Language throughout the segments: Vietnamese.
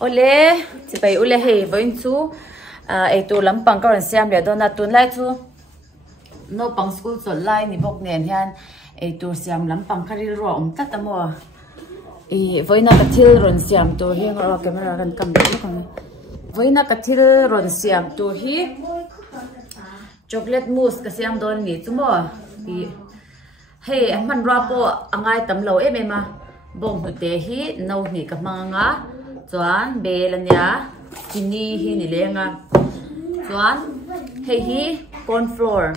ole chỉ bay ole hey với chú ai tu lắm bằng cái xem để đó là tuần lại chú nó bằng school rồi lại ni bốc nền hiền ai tu xem lắm bằng cái rồi ông tắt tao mua với nó cái thil rồi xem tu hi rồi camera gần cầm được không với nó cái thil rồi xem tu hi chocolate mousse cái xem đó ni chú mua hey anh man ra po angai tam lo em mà bông hụt té hi nấu ni cái mang ngã chuan bê là nhá chini hi ni lenga chuan hey hi corn flour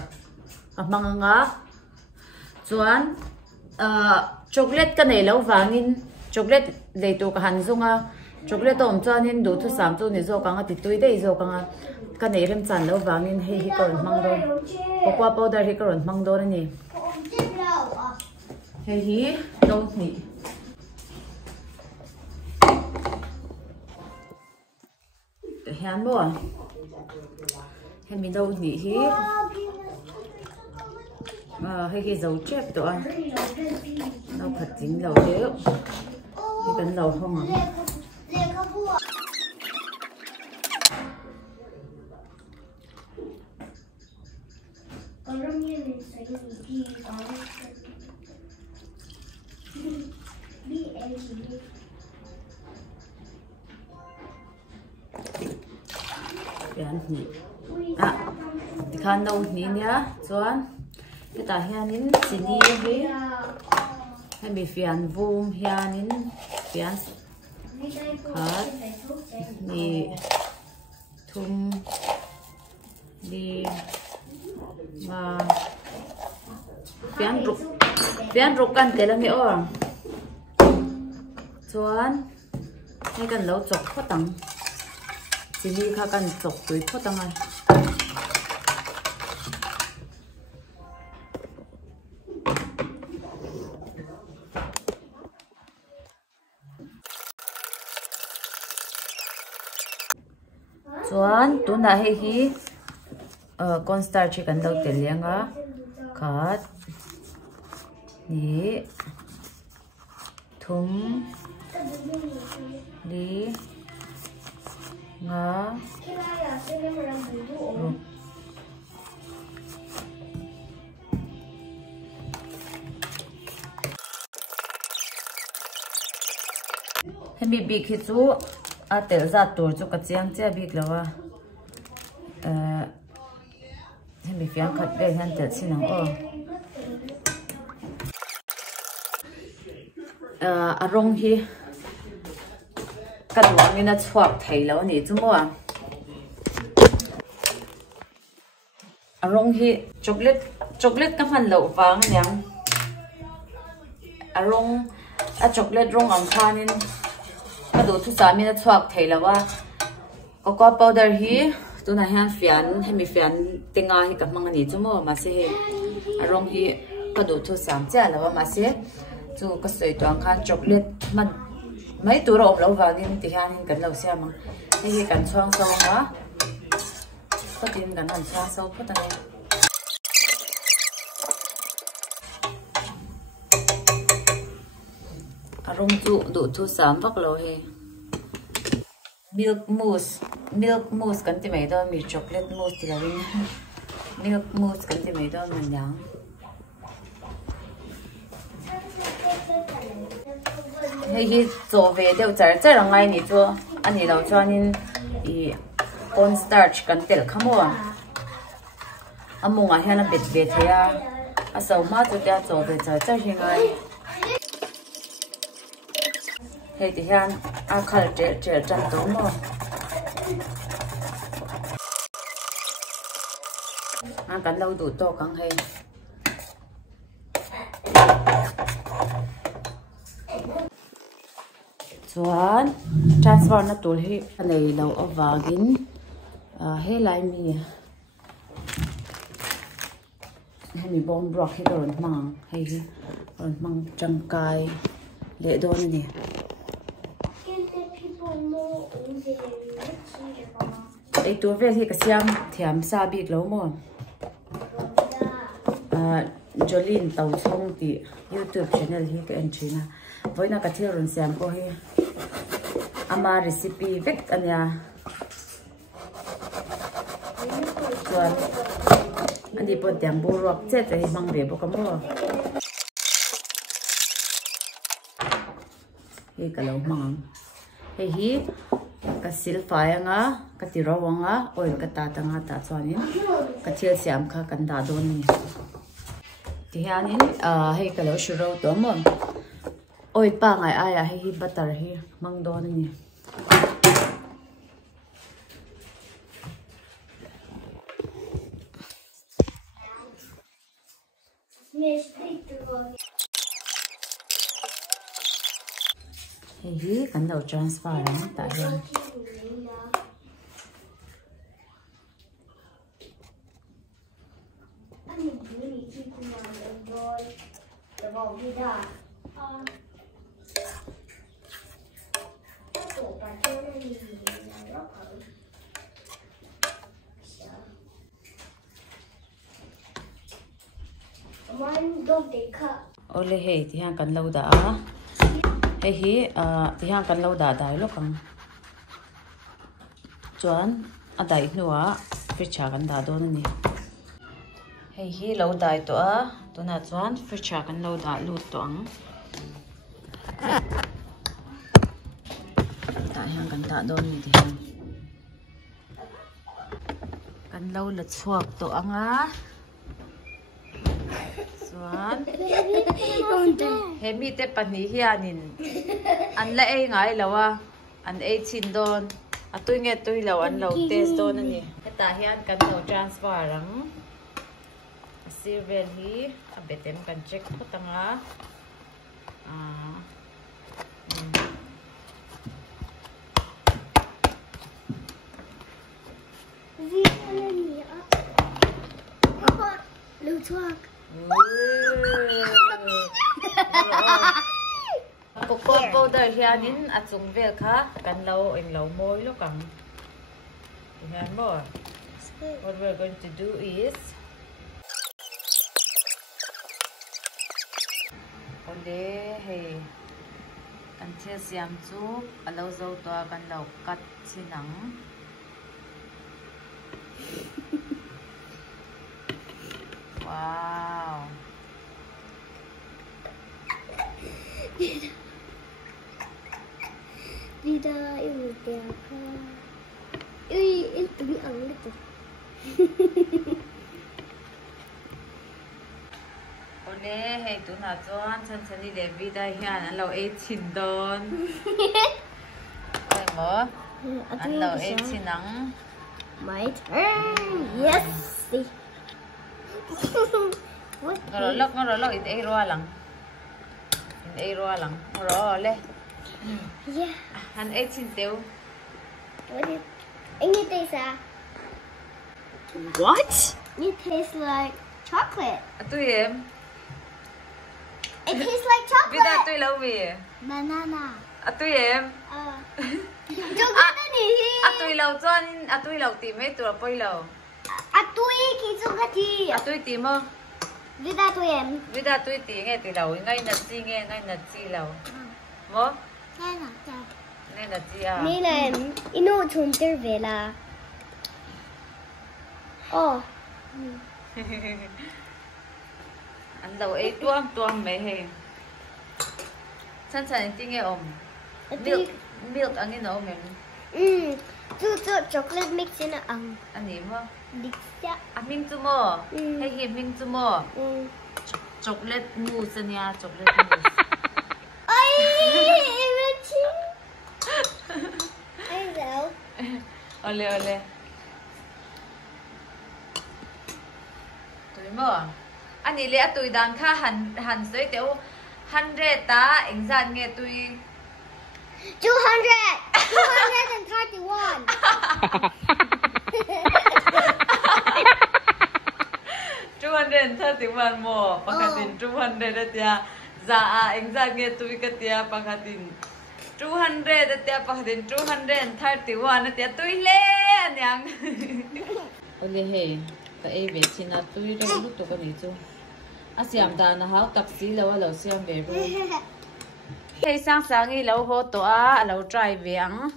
mang ngã chuan chocolate cái này lâu vàng chocolate lấy từ cái hàng zunga chocolate om chuan in đủ thứ sam chu ni zo kanga ti tui dei zo kanga cái này rem chan lâu vàng in hey hi còn mang do cocoa powder hi còn mang do ni hey hi đâu ni hàn mua hàn mình đâu nghỉ hi hay cái dầu chép tụi anh đâu thật chính dầu chứ cái cần dầu không à nhỉ thì khăn đâu nhỉ nhá chuan cái ta hianin chini hi hay bị phiền vum hianin phiền khát nhỉ thum đi mà phiền rục căn thế là mấy ở chuan hay cần lâu chọc phát tăng chili khá cần chọc túi phát tăng này chuan tun da he hi cornstarch chi kan lo tel lenga khat ni thum đi ngã hem bi khi chu a tel za tur chu ka chiang che bik lawa hem bi fiang khat ve han tel sinang arong hi kan wa mina chuak thei lo ni chu mo arong hi chocolate ka man lo wang nyang arong a chocolate rong ang khanin ka do thu sa mina chuak thei lo wa cocoa powder hi tuna han fian hemi fian tinga hi ka mang ni chu mo ma se arong hi ka do thu sam cha lo ma se chu ka soi tuang khan chocolate man mấy tuổi rồi lâu vào nên thì hai nên cần lâu xem mà cái cần xoang sâu quá có tiền cần làm xoang sâu có tay rong trụ đủ thu sám vắt lò he milk mousse cần thì mấy đó milk chocolate mousse thì là milk mousse cần thì mấy đó mình nhang hay做về đều在人爱你做，你老做你cornstarch 跟 thil 看么？梦啊，现在别提啊，手嘛就叫做về在现在，嘿，底下看这真多么？跟老多多讲嘿。chuan transfer na tur hi nei lo awagin he lai mi hemi bom rock hi ron mang hei hi ron mang changkai le don ni ei tur vel hi ka siam thiam sa bik lo mo Jolin tàu xong thì YouTube channel hi cái anh chị na với nó cái thiêu rồi xem cô hi ama recipe vek ania chuan ani pon tiang bu ruak che te mang re bo kamo hi kalo mang he hi ka sil faanga ka tirawanga oil ka ta tanga ta chuanin ka thil siam kha kan da don ni ti hianin he kalo shuro to mon oil pa ngai aya he hi butter hi mang don ni hi kan đầu transfer tại hiện ole he thì hàng cần lâu đã he hi thì hàng cần lâu đã đại lúc không chuan đại nuwa fridge kan da don ni he hi lâu đại to na chuan fridge kan lâu đã lut to ang đại hàng kan da don ni thì hàng kan lâu là chuak to anga chuan he mi te pani hianin an la ei ngai lawa an ei chin don atui nge tui lo an lo test don ani heta hian kan lo transfer rang cereal hi a betem kan check khotanga lưu chuộc cocoa powder hianin a chung vel kha kan lo eng lo moi lo kang hian mo what we're going to do is ole hey kan thil siam chu a lo zo to kan lo kat chinang wow Vida yêu đẹp ha em tính ăn được ole hey tu na chuan chan chani le vida hian an lo e chin don ai mo an lo e chinang my turn yes ngoro lok in e ro lang ro le yeah han e chin teu what is it tastes what it tastes like chocolate tu em it tastes like chocolate vida tu lo mi banana tu em chocolate ni tu lo chuan tu lo ti me tu poi lo tui ki chocolate tu ti mo vida tui em vida tu ti nge ti lo ngai na chi lo mo nghe nào chào ngai na chi aนี่เลยอินูชุนเตอร์เวลาโอ้ an lo e tuam me he chan ti nge om milk angin no mem จูช็อกโกแลตมิกซ์นะอัง ani mo ดิษะ aming tu mo he hi ming tu mo chocolate mousse nia chocolate mousse ไอ้เมชิไอ้แล้ว ole tu mo ani le atui dan kha han soi teu 100 ta engzan nge tui 231 231 mo pakatin 200 atia za a engzan nge tui katia pakatin 200 atia pakatin 231 atia tui le anyang ole he ka e ve china tui ro lu to ka ni chu asiam da na hau taxi lo siam ve ro Hey sang sang i lo ho to a lo try viang.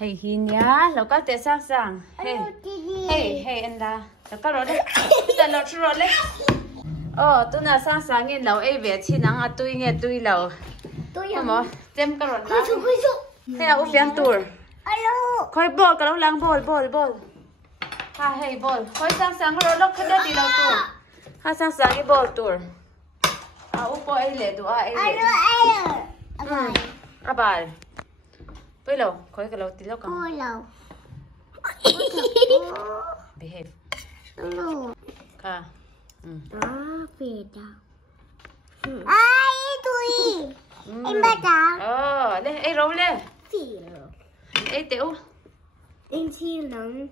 Hey hin ya, lo ka te sang sang. Hey anh da. Lo ka ro le. Ta lo chu ro le. Oh, tu na sang sang i lo e ve chi nang a tui nge tui lo. Tui mo, tem ka ro la. Hey a u fiang tur. Alo. Khoi bol ka lo lang bol. Ha hey bol. Khoi sang sang ro lo ka di lo tur. Ha sang sang i bol tur. A u po e le du a e le. Alo. Abal. Bây lâu, khói cái lâu tí lâu con. Ôi lâu. Behave. Alo. Ka. Đó, về đâu. Ai tôi. Em bắt đầu. Lên, ấy râu lên. Thì Ấy tiểu. em chi lắm.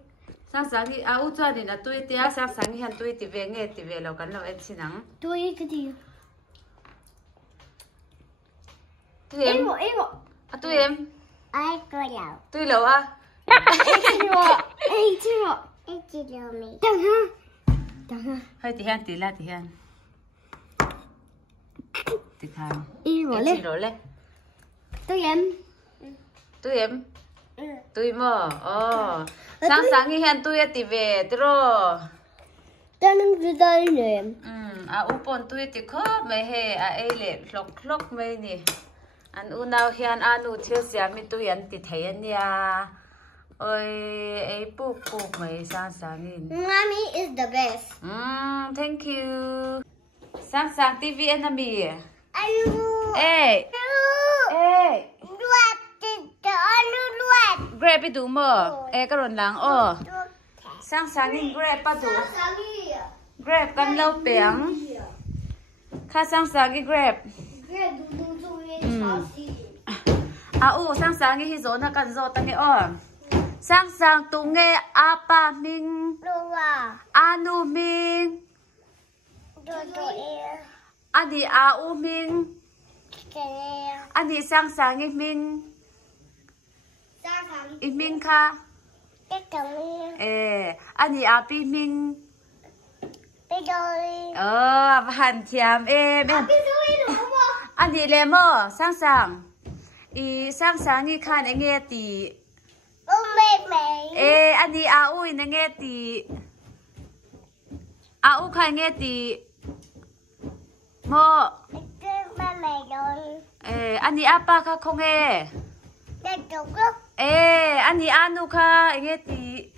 Sáng sáng đi, u cho đi là tôi tia sáng sáng đi hắn tôi thì về nghe thì về lâu cắn lâu em xin nắng. Tôi cái gì? Tôi em. Em. Tôi em. Ai coi lâu. Tôi lâu à. Em chưa mình. Đừng ha. Hơi thì hắn tí la thì hắn. Thì hắn. Em Rồi lên. Tôi em. Tôi mơ. Sáng sáng đi hắn tôi thì về rồi. Tao đang đi đây nè. Upon tôi thì khó mấy he ấy lệ lọc mấy nè. Anh u nào hiền anh u thiếu gì mình tôi anh thì thấy anh ya. Ôi ấy bục mấy sáng sáng nhìn. Mommy is the best. Thank you. Sáng sáng TV anh mi. Alo. Ê. Luat luat. Grab itu mơ. Ê cái rồn láng sáng sáng nhìn grab pa tu. Grab kan lâu bèng. Kha sáng sáng cái grab. Sáng sáng cái hí na kan zo tang sáng sáng tu nghe apa ming anu ming ani au ming ani sáng sáng cái ming ming kha ani api ming van thiam em ani le mo sáng sáng sáng sáng đi khan anh nghe thì anh đi ui anh nghe thì khan nghe thì mo anh đi apa kha không nghe anh đi anu kha anh nghe thì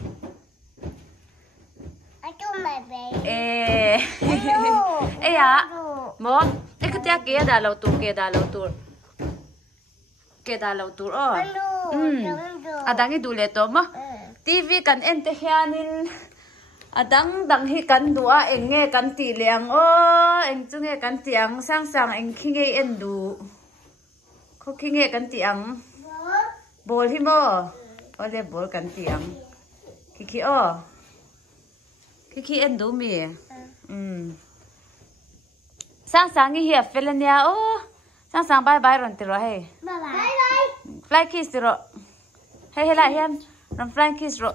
mo cái tia kia đã lâu tu keda lâu tur adang i dule to ma TV kan ente hianin adang hi kan dua enge kan ti leng eng chunge kan tiang sang sang eng khinge endu kho khinge kan tiang bol hi mo ole bol kan tiang kiki endu mi sang sang hi felania sang sang bye bye ron ti ro he fly kiss ro hey la hian ron fly kiss ro